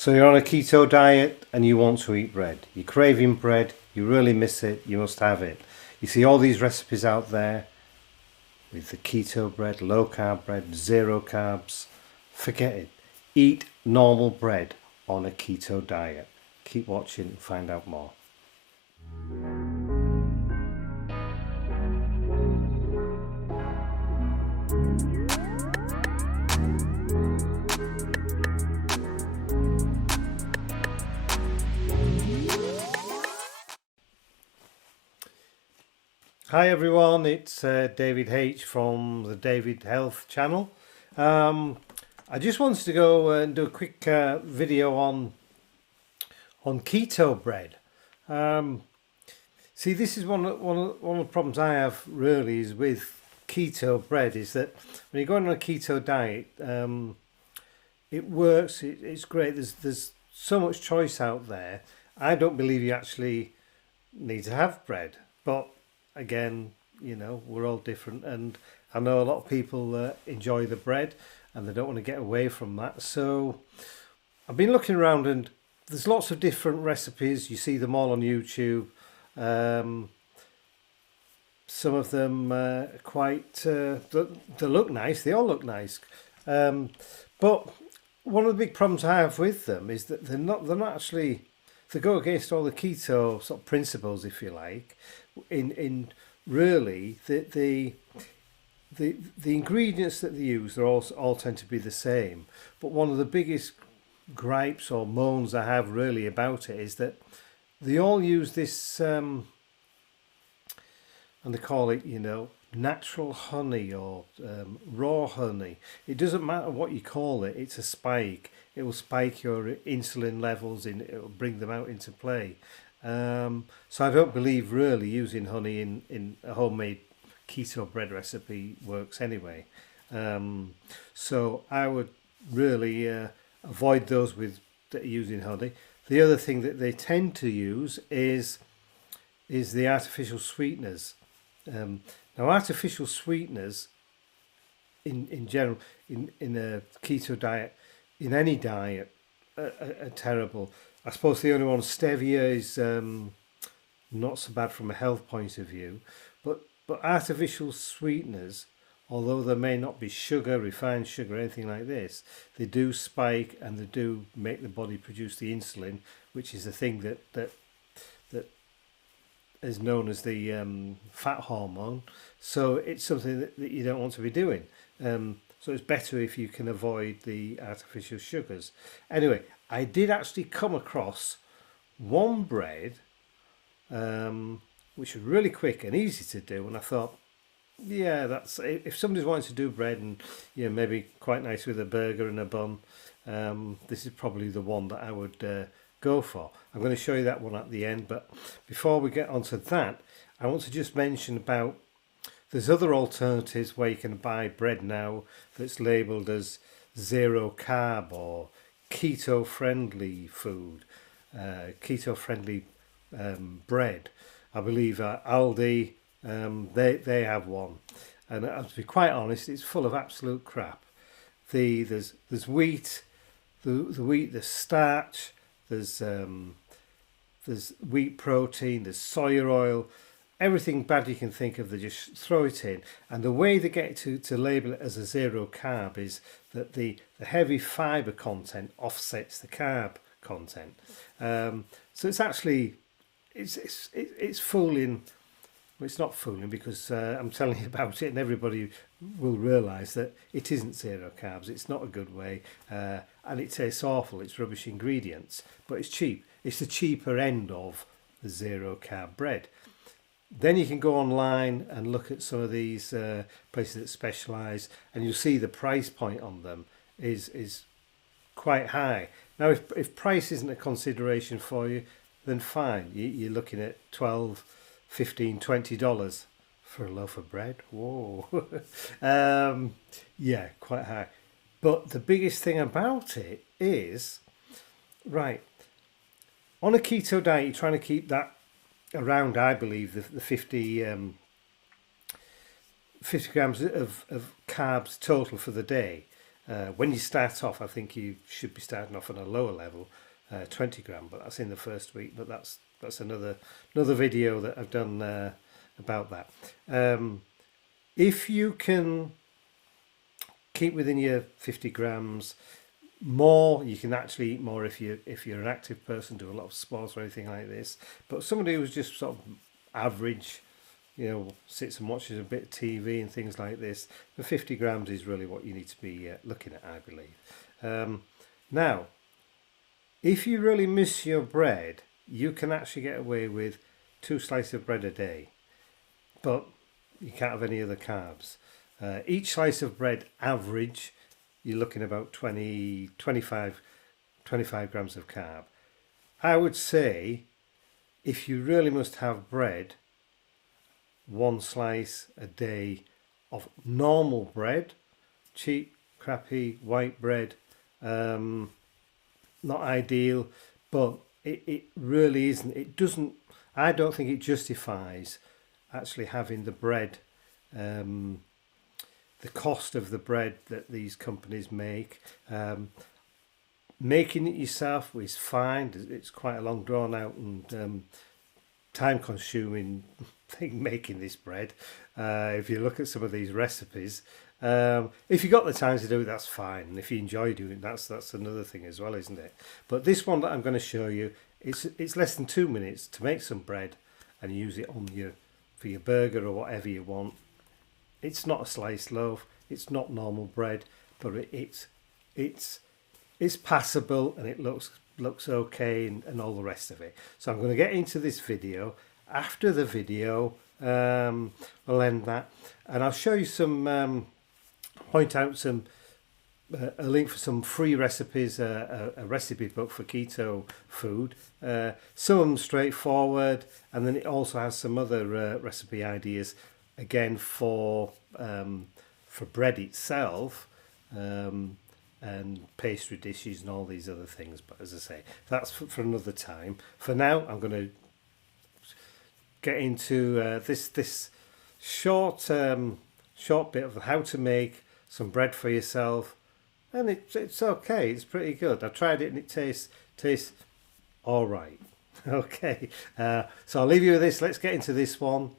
So you're on a keto diet and you want to eat bread. You're craving bread, you really miss it, you must have it. You see all these recipes out there with the keto bread, low carb bread, zero carbs. Forget it. Eat normal bread on a keto diet. Keep watching and find out more. Hi everyone, it's David H from the David Health channel. I just wanted to go and do a quick video on keto bread. See, this is one of the problems I have really is with keto bread is that when you're going on a keto diet, it works. It's great. There's so much choice out there. I don't believe you actually need to have bread, but again, we're all different, and I know a lot of people enjoy the bread and they don't want to get away from that. So I've been looking around and there's lots of different recipes. You see them all on YouTube. Some of them quite they look nice. They all look nice, but one of the big problems I have with them is that they're not actually, they go against all the keto sort of principles, if you like. In really the ingredients that they use, they all tend to be the same. But one of the biggest gripes or moans I have really about it is that they all use this and they call it natural honey or raw honey. It doesn't matter what you call it, it's a spike. It will spike your insulin levels, it will bring them out into play. So I don't believe really using honey in a homemade keto bread recipe works anyway. So I would really avoid those that are using honey. The other thing that they tend to use is the artificial sweeteners. Now artificial sweeteners in general in a keto diet, in any diet, are terrible. I suppose the only one, stevia, is not so bad from a health point of view, but artificial sweeteners, although there may not be sugar, refined sugar, anything like this, they do spike and they do make the body produce the insulin, which is the thing that is known as the fat hormone. So it's something that you don't want to be doing. So it's better if you can avoid the artificial sugars. Anyway, I did actually come across one bread which was really quick and easy to do, and I thought, yeah, that's, if somebody's wanting to do bread and maybe quite nice with a burger and a bun, this is probably the one that I would go for. I'm going to show you that one at the end, but before we get onto that, I want to just mention about there's other alternatives where you can buy bread now that's labelled as zero carb or keto friendly food, keto friendly bread. I believe Aldi, they have one, and to be quite honest, it's full of absolute crap. There's wheat, the wheat, there's starch, there's wheat protein, there's soya oil, everything bad you can think of, they just throw it in. And the way they get to label it as a zero carb is that the heavy fibre content offsets the carb content. So it's actually, it's fooling. Well, it's not fooling because I'm telling you about it and everybody will realise that it isn't zero carbs. It's not a good way, and it tastes awful. It's rubbish ingredients, but it's cheap. It's the cheaper end of the zero carb bread. Then you can go online and look at some of these places that specialise, and you'll see the price point on them is quite high. Now, if price isn't a consideration for you, then fine. You're looking at $12, $15, $20 for a loaf of bread. Whoa. Yeah, quite high. But the biggest thing about it is, right, on a keto diet, you're trying to keep that around, I believe, the 50 grams of carbs total for the day. When you start off, I think you should be starting off on a lower level, 20 gram, but that's in the first week. But that's another video that I've done about that. If you can keep within your 50 grams, more you can actually eat more if you're an active person, do a lot of sports or anything like this. But somebody who's just sort of average, sits and watches a bit of TV and things like this, the 50 grams is really what you need to be looking at, I believe. Now, if you really miss your bread, you can actually get away with 2 slices of bread a day, but you can't have any other carbs. Each slice of bread, average, you're looking about 25 grams of carb. I would say if you really must have bread, 1 slice a day of normal bread, cheap, crappy, white bread, not ideal, but it really isn't. It doesn't, I don't think it justifies actually having the bread, the cost of the bread that these companies make. Making it yourself is fine. It's quite a long drawn out and time consuming thing making this bread. If you look at some of these recipes, if you got the time to do it, that's fine. And if you enjoy doing it, that's another thing as well, isn't it? But this one that I'm going to show you, it's less than 2 minutes to make some bread and use it on for your burger or whatever you want. It's not a sliced loaf, it's not normal bread, but it's passable and it looks okay and all the rest of it. So I'm going to get into this video. After the video, I'll end that and I'll show you some, point out some, a link for some free recipes, a recipe book for keto food. Some of them straightforward, and then it also has some other recipe ideas, again for bread itself, and pastry dishes and all these other things. But as I say, that's for another time. For now, I'm going to get into this short bit of how to make some bread for yourself, and it's okay. It's pretty good. I tried it and it tastes all right. Okay, so I'll leave you with this. Let's get into this one.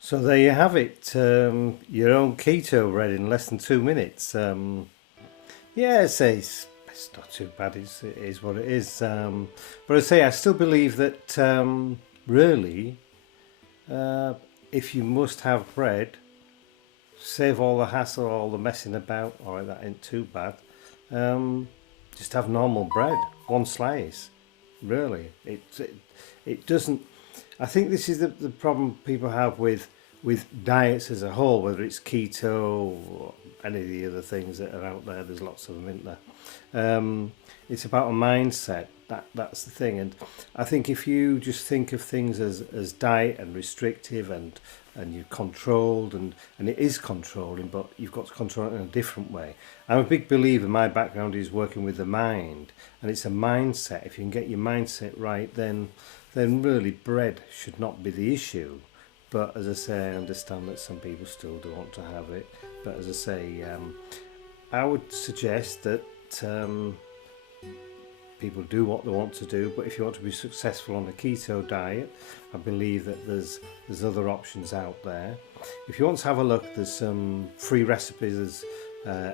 So there you have it, your own keto bread in less than 2 minutes. Yeah, it's not too bad, it is what it is. But I say, I still believe that really, if you must have bread, save all the hassle, all the messing about. All right, that ain't too bad. Just have normal bread, 1 slice. Really, it doesn't. I think this is the problem people have with diets as a whole, whether it's keto or any of the other things that are out there. There's lots of them, isn't there? It's about a mindset. That's the thing. And I think if you just think of things as diet and restrictive and you're controlled, and it is controlling, but you've got to control it in a different way. I'm a big believer, my background is working with the mind, and it's a mindset. If you can get your mindset right, then really bread should not be the issue. But as I say, I understand that some people still do want to have it. But as I say, I would suggest that people do what they want to do. But if you want to be successful on a keto diet, I believe that there's other options out there. If you want to have a look, there's some free recipes.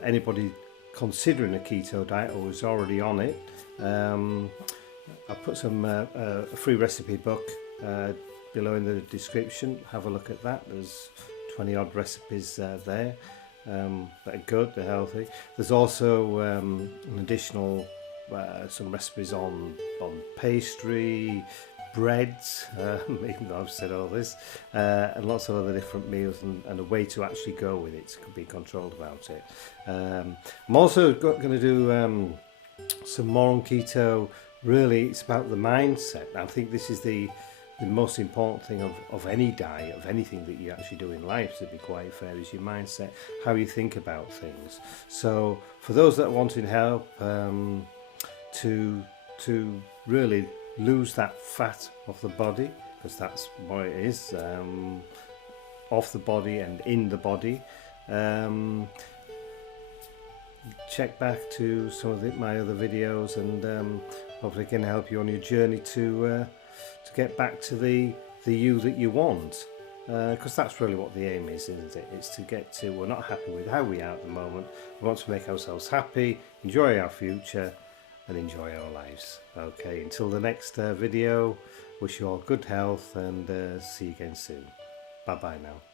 Anybody considering a keto diet or is already on it, I'll put some a free recipe book below in the description. Have a look at that. There's 20 odd recipes there that are good, they're healthy. There's also an additional some recipes on pastry, breads, even though I've said all this, and lots of other different meals, and a way to actually go with it, to be controlled about it. I'm also going to do some more on keto. Really, it's about the mindset. I think this is the most important thing of any diet, of anything that you actually do in life, to be quite fair, is your mindset, how you think about things. So for those that are wanting help to really lose that fat off the body, because that's what it is, off the body and in the body, check back to some of my other videos, and hopefully can help you on your journey to get back to the you that you want, because that's really what the aim is, isn't it? It's to get to, we're not happy with how we are at the moment, we want to make ourselves happy, enjoy our future and enjoy our lives. Okay, until the next video, wish you all good health, and see you again soon. Bye bye now.